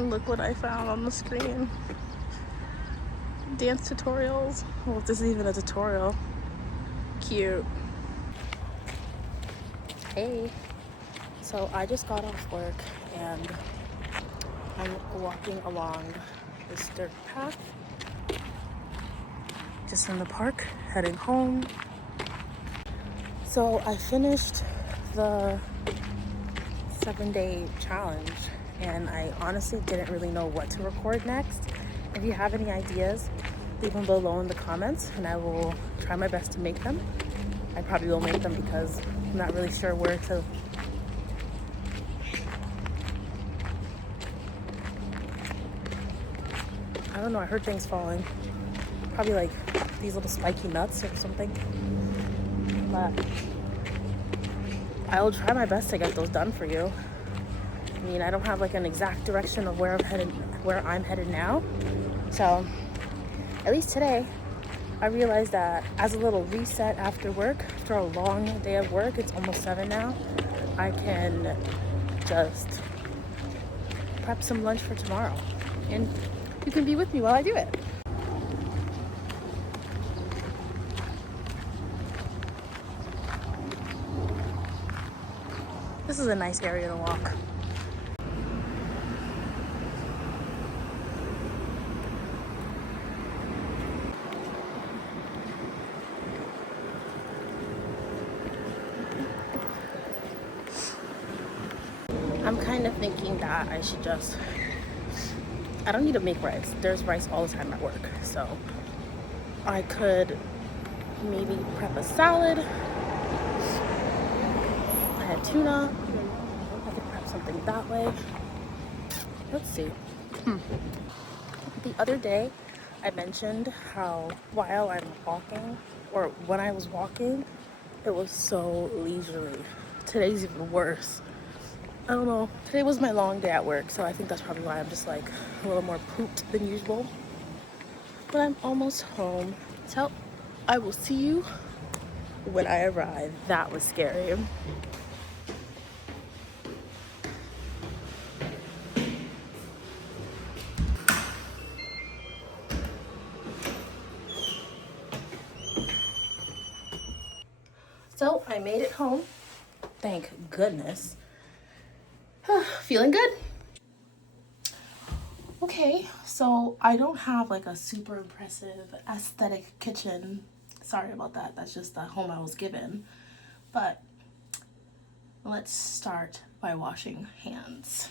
And look what I found on the screen. Dance tutorials. Well, if this is even a tutorial. Cute. Hey. So I just got off work and I'm walking along this dirt path. Just in the park, heading home. So I finished the 7-day challenge and I honestly didn't really know what to record next. If you have any ideas, leave them below in the comments and I will try my best to make them. I probably will make them because I'm not really sure where to. I don't know, I heard things falling. Probably like these little spiky nuts or something. But I will try my best to get those done for you. I mean, I don't have like an exact direction of where I'm headed now. So at least today, I realized that as a little reset after work, after a long day of work, it's almost 7 now, I can just prep some lunch for tomorrow. And you can be with me while I do it. This is a nice area to walk. I'm kind of thinking that I should just, I don't need to make rice. There's rice all the time at work. So I could maybe prep a salad. I had tuna. I could prep something that way. Let's see. The other day, I mentioned how while I'm walking, or when I was walking, it was so leisurely. Today's even worse. I don't know. Today was my long day at work, so I think that's probably why I'm just like a little more pooped than usual. But I'm almost home. So I will see you when I arrive. That was scary. So I made it home. Thank goodness. Feeling good. Okay, so I don't have like a super impressive aesthetic kitchen. Sorry about that. That's just the home I was given. But let's start by washing hands.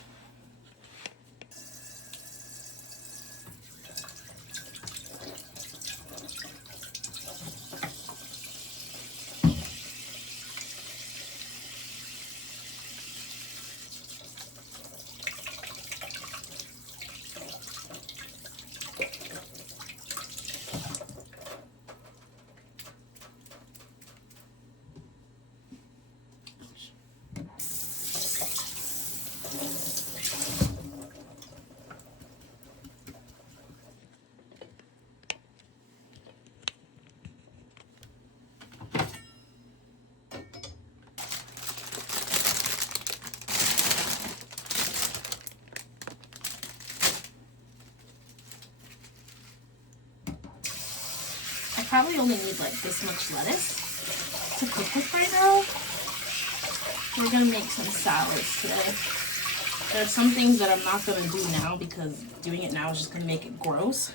I probably only need like this much lettuce to cook with right now. We're gonna make some salads today. There are some things that I'm not gonna do now because doing it now is just gonna make it gross.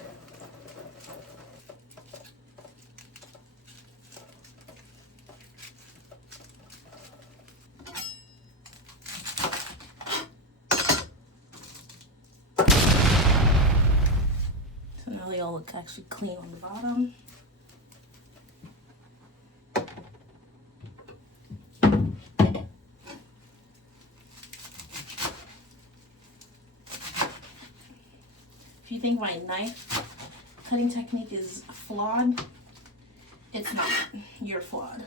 So now they all look actually clean on the bottom. If you think my knife cutting technique is flawed, it's not. You're flawed.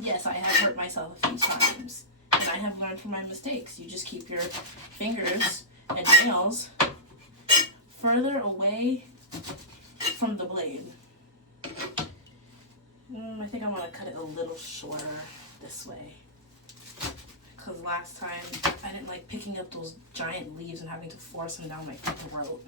Yes, I have hurt myself a few times, and I have learned from my mistakes. You just keep your fingers and nails further away from the blade. I think I want to cut it a little shorter this way, because last time. I didn't like picking up those giant leaves and having to force them down my throat.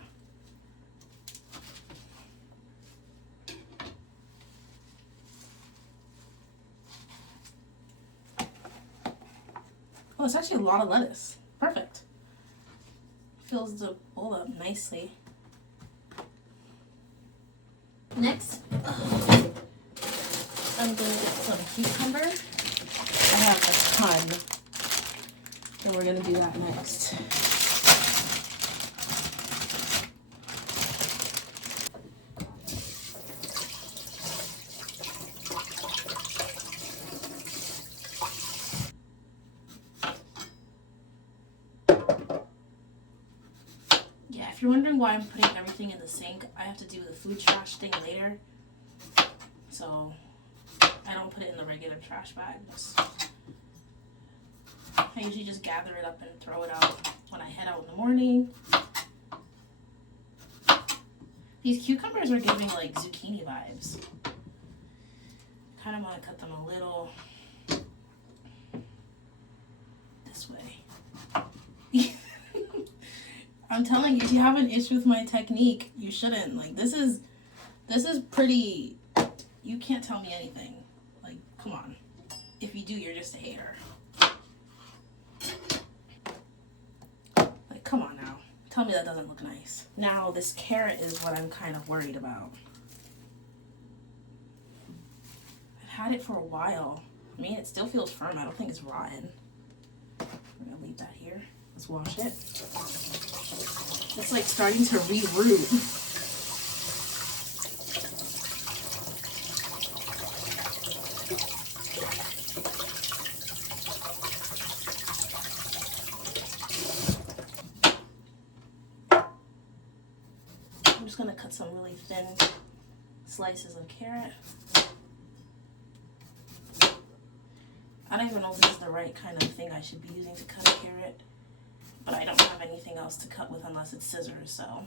Oh, it's actually a lot of lettuce. Perfect. Fills the bowl up nicely. Next, I'm going to get some cucumber. I have a ton. And we're going to do that next. Yeah, if you're wondering why I'm putting everything in the sink, I have to do the food trash thing later. So I don't put it in the regular trash bags. I usually just gather it up and throw it out when I head out in the morning. These cucumbers are giving like zucchini vibes. Kind of want to cut them a little this way. I'm telling you, if you have an issue with my technique, you shouldn't. Like, this is pretty, you can't tell me anything. Like, come on. If you do, you're just a hater. Like, come on now. Tell me that doesn't look nice. Now, this carrot is what I'm kind of worried about. I've had it for a while. I mean, it still feels firm. I don't think it's rotten. We're gonna leave that here. Let's wash it. It's like starting to reroot. I'm just gonna cut some really thin slices of carrot. I don't even know if this is the right kind of thing I should be using to cut a carrot, but I don't have anything else to cut with unless it's scissors, so.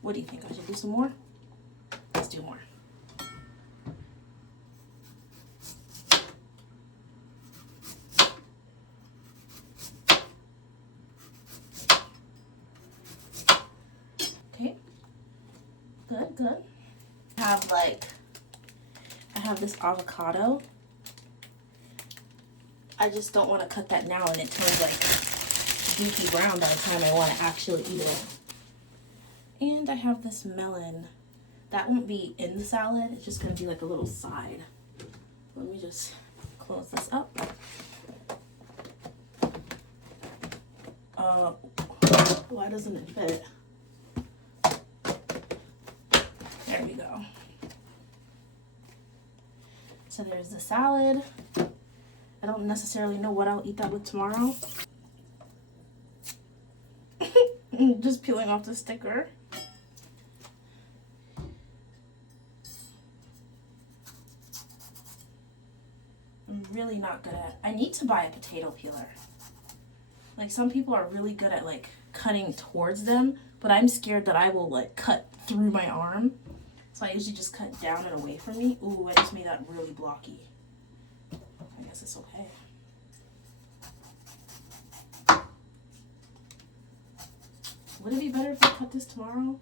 What do you think? I should do some more? Let's do more. Okay. Good, good. I have this avocado. I just don't want to cut that now and it turns like beefy brown by the time I want to actually eat it. And I have this melon. That won't be in the salad, it's just going to be like a little side. Let me just close this up. Why doesn't it fit? There we go. So there's the salad. I don't necessarily know what I'll eat that with tomorrow. Just peeling off the sticker. I'm really not good at, I need to buy a potato peeler. Like, some people are really good at like cutting towards them, but I'm scared that I will like cut through my arm. So I usually just cut down and away from me. Ooh, I just made that really blocky. I guess it's okay. Would it be better if I cut this tomorrow?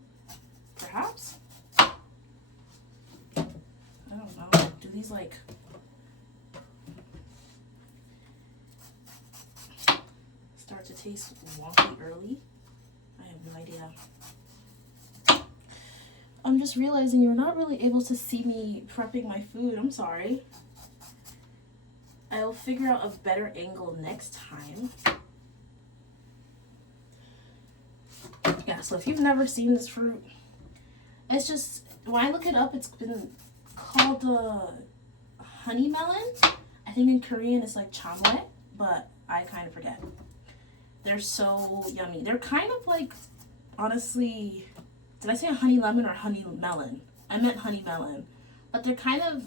Perhaps? I don't know. Do these like start to taste wonky early? I have no idea. I'm just realizing you're not really able to see me prepping my food. I'm sorry. I'll figure out a better angle next time. Yeah, so if you've never seen this fruit, it's just, when I look it up, it's been called honey melon. I think in Korean it's like chamwe, but I kind of forget. They're so yummy. They're kind of like, honestly, did I say honey lemon or honey melon? I meant honey melon. But they're kind of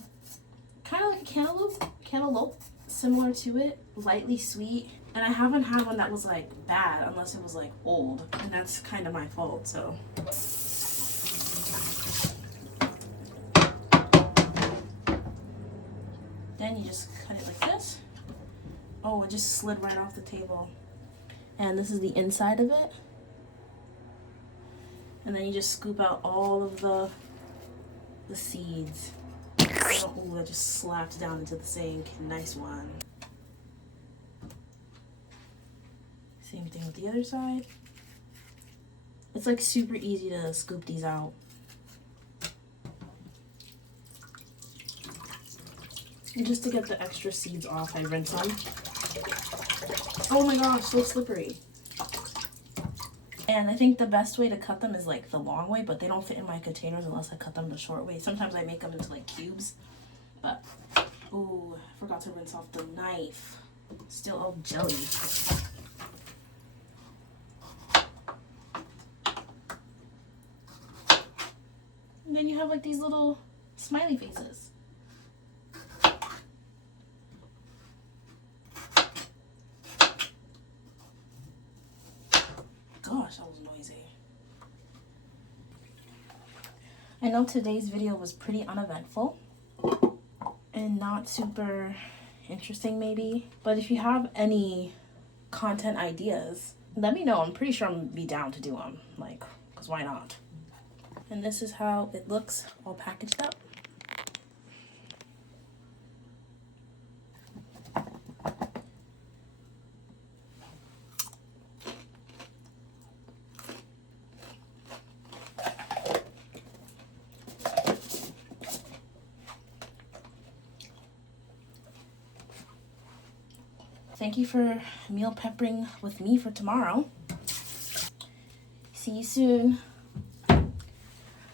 like a cantaloupe, similar to it, lightly sweet. And I haven't had one that was like bad unless it was like old, and that's kind of my fault, so. you just cut it like this. Oh, it just slid right off the table. And this is the inside of it. And then you just scoop out all of the seeds. Oh, that just slapped down into the sink. Nice one. Same thing with the other side. It's like super easy to scoop these out. And just to get the extra seeds off, I rinse them. Oh my gosh, so slippery. And I think the best way to cut them is like the long way, but they don't fit in my containers unless I cut them the short way. Sometimes I make them into like cubes, but ooh, I forgot to rinse off the knife. Still all jelly. And then you have like these little smiley faces. Gosh, that was noisy. I know today's video was pretty uneventful and not super interesting maybe, but if you have any content ideas, let me know. I'm pretty sure I'm gonna be down to do them, like, because why not? And this is how it looks all packaged up. Thank you for meal prepping with me for tomorrow. See you soon.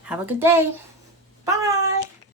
Have a good day. Bye.